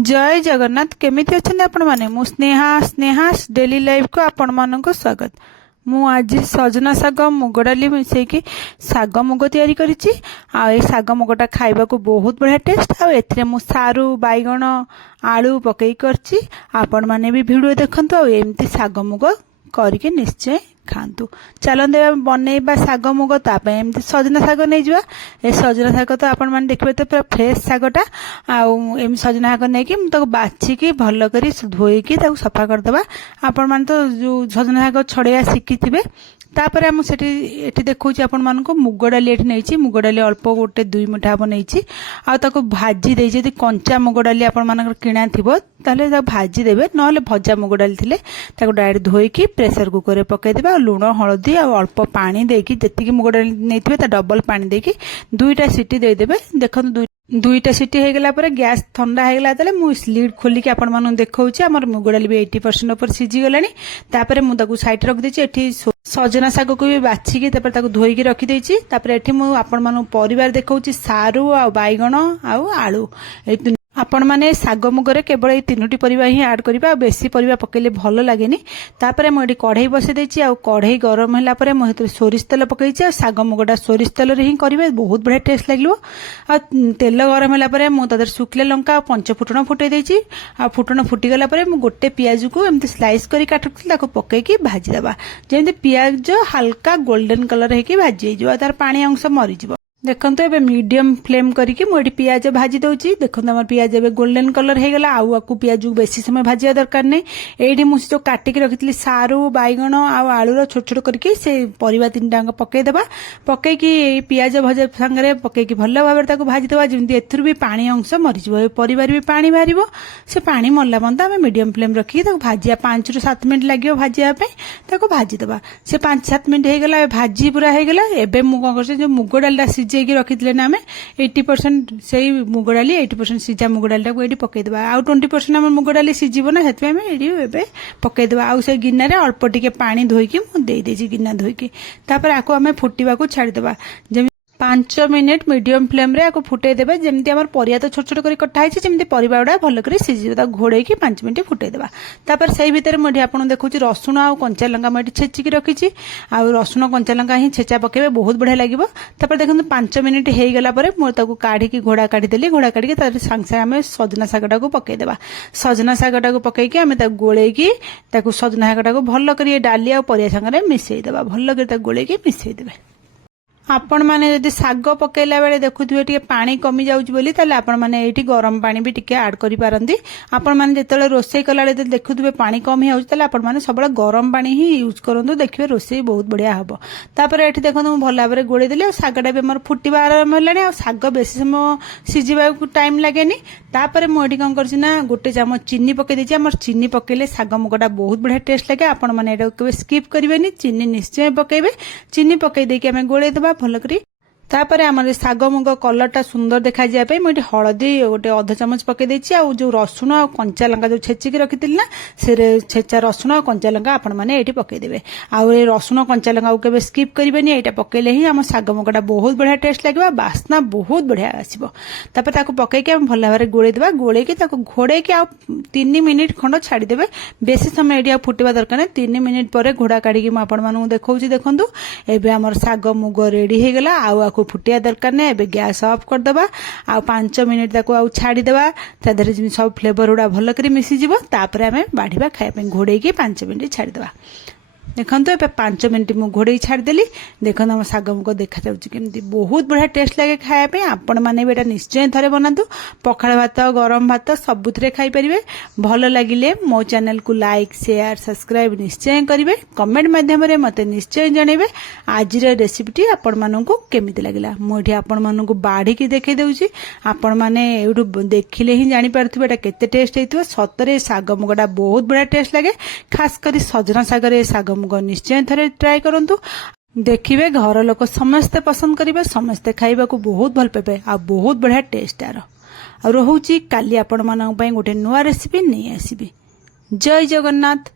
जय जगन्नाथ केमिति अछन आपण माने मु स्नेहास डेली लाइफ को आपण मानको स्वागत। मु आज सजना साग मुग डाली मिसेकी साग मुग तैयारी करिछि। आ ए साग मुगटा खाइबा को बहुत बढ़िया टेस्ट। आ एथरे मु सारू बैगण आलू पकई करछि। आपण माने भी वीडियो देखंतु। आ एमती साग मुग करके निश्चय खातु। चलते बनइबा साग मुग ताप एमती सजना साग नहीं जा। ए सजना साग तो आपण मैंने देखिए तो पूरा फ्रेश सागटा आम सजना साग नहीं कि बाछिकी भल कर धोईकी सफा करदे। आपण मैंने तो जो सजना साग छड़िया शिखी तापर आम से देखा आपण मानक मुग डाली नहीं मुग डाली अल्प गोटे 2 मुठा हम नहीं आको भाजी दे कंचा मुग डाली आपण मान किणा थी ताले भाजी देवे ना भजा मुग डाली थे डायरेक्ट धोईकी प्रेसर कुकर में पकईदे लुण हलदी अल्प पानी देकी जी मुग डाली नहीं डबल पानी देकी 2टा सीटी देदेवे। देखो 2टा सीटी हो गला गैस ठंडा हो गला मुझे लिड खोलिकी आपण मानू देखा आम मुग डाली भी 80% ऊपर सीझी गलानी। मुझे साइड रख देती सजना साग को भी बाछिकी धोईकी रखी एठी मु आपण मानू परिवार देखा सारू आ बैगण आलू आपण माने साग मुगरे केवल ये 3टी परिवा ही ऐड करिबा। बेसी परिवा पकेले भल लागेनी। तापरे मु एठी कढ़ई बसे देछि। आ कढ़ई गरम होला परे मु हेतु सोरिष तेल पकईछि। आ साग मुगटा सोरिष तेल रे ही करिवे बहुत बढ़िया टेस्ट लागलो। आ तेल गरम होला परे मु तदर सुखले लंका 5 फुटण फुटै देछि। आ फुटण फुटी गला परे मु गोटे पियाज को एमती स्लाइस करी काटुछि ताको पकईकी भाजी देबा। जेमती पियाज हल्का गोल्डन कलर हेकी भाजी जो तार पानी अंश मरी जिवो। देखते एबे मीडियम फ्लेम करके मुझे पियाज भाजी दूसरी। देखो आम पियाज एबे गोल्डन कलर हो गला। आकु पियाज बेसी समय भाजिया दरकार नहीं। एठी मुझे जो काटिक रखी सारू बैगण आलूर छोट छोट करके से परिवा 3टाक पकईदेवा। पकईकी पियाज भजा सांगे पकईकी भल भाव भाजीदेवा जमी एथुर भी पानी अंश मरीज परिवार भी पानी बाहर से पानी मरला बंद आम मीडियम फ्लेम रखी भाजिया 5 ରୁ 7 मिनट लगे भाजिया भाजीदेवा। से 5-7 मिनट हो गला भाजी पूरा हो गला। एबे मु कौन कर मुग डालटा सिझेकी रखी ना आम 80% से मुग डाली 80% सीझा मुग डाली को ये पकईदेवा। आउ 20% आम मुग डाली सीझब ना से पकईदेवा। आउ से गिन्ना अल्प टिके पानी धोईकी मुझे गिन्ना धोईकी आपको आम फुटवा को छाड़देवा। 5 मिनिट मीडियम फ्लेम रे आपको फुटे देबे। जेमती हमर परिया तो छोट छोट करी कटा है जेमती परिवा गुडा भल कर सीझी घोड़े की 5 मिनिट फुटे देबा। तापर सही भीतर मुझे आपन देखुची रसुण आ कंचा लंका मुझे छेचिकी रखी। आ रसुण कंचा लंका ही छेचा पकेबे बहुत बढ़िया लागिबो। तापर देखंतु 5 मिनिट हो गला परे मो ताको काढी घोड़ा काढी देली। घोड़ा काढी तार सांग सांग आम सजना सागटा को पकई देबा। सजना सागटा को पकईकी आम गोलेकी सजना सागटा को भल कर डाली आ परिया संगे मिसई देबा। भल कर गोलेकी मिसई देबे। आपण माने जदि साग पकेला बेले देखुथिबे टिके पानी कमी जाउछि बोली ताले आपण माने एठी गरम पानी भी टिके ऐड करि पारंती। आपण माने जेतेले रोसई कला बेले देखुथिबे पानी कमी होउछि ताले आपण माने सबले गरम पानी ही यूज करंतु। देखिबे रोसई बहुत बढ़िया हबो। तापर एठी देखंतु भल भाबरे गोळी देली। आ सागटा भी हमर फुटिबा आरंभ हेलानी। आ साग बेसी समय सिझिबा को टाइम लागेनी। तापर मु एठी कोन करछि ना गोटे चामच चीनी पके देछि। हमर चीनी पकेले साग मुगटा बहुत बढ़िया टेस्ट लागे। आपण माने एटा केबे स्किप करिवेनी। चीनी निश्चय पकेबे। चीनी पके देकी हमें गोळे देबा भल करी। तापर आम साग मुग कलरटा सुंदर देखा जाए मुझे हलदी गोटे अध चामच पकई देछि। आ जो रसुण आ कंचा लंका जो छेचिकी रखी ना से छेचा रसुण आ कंचा लंका आपण माने एठी पकईदेवे। आउ रसुण कंचा लंका केबे स्किप करिवेनी। एटा पकईले ही आम साग मुगटा बहुत बढ़िया टेस्ट लागिबा। बास्ना बहुत बढ़िया आसीबो। तापर ताको पकईकी हम भल भाबरे गोळेई देबा। गोळेकी ताको घोड़ेकी आ 3 मिनिट खंड छाड़ी देबे। बेसी समय एठी फुटिबा दरकार नै। 3 मिनिट पर घोड़ा काढिकी म आपण मानू देखौछि। देखंतु एबे हमर साग मुग रेडी हो गला। आउ फुटिया दरकार नहीं। एबे गैस ऑफ कर दबा। आ 5 मिनिट ताको आ छाड़ी देबा। ता देरे जिन सब फ्लेवर उडा भल करी मिसी जिवो। तापर हमें बाढ़ीबा खाया पे घोड़े की 5 मिनिट छाड़ी देबा। देखो ए 5 मिनिट मु घोड़े छाड़देली। देखो आम साग मुग देखा जाऊँगी बहुत बढ़िया टेस्ट लगे खायापे। आपण मैंने भी निश्चय थे बनातु। पखाल भात गरम भात सबुथिरे खाई परिवे। भल लगिले मो चैनल को लाइक शेयर सब्सक्राइब निश्चय करेंगे। कमेंट माध्यम मते निश्चय जनइबे आज रेसिपीटी आपण मानू केमिति लगिला। मुझे आपण मानू बाढ़ी की देखे दूसरी। आपण मैंने एठू देखिले ही जानीपारे एटा केते टेस्ट होइतिबो। सतरे साग मुगटा बहुत बढ़िया टेस्ट लगे। खास कर सजना सागर साग मुग निश्चय थे ट्राए करंतु। देखिए घर लोक समस्ते पसंद करेंगे। समस्ते खाइबा को बहुत भल पाइबे। आ बहुत बढ़िया टेस्ट आर रोची काली आपण मानक पई गोटे नुआ रेसिपी नहीं आसीबी। जय जगन्नाथ।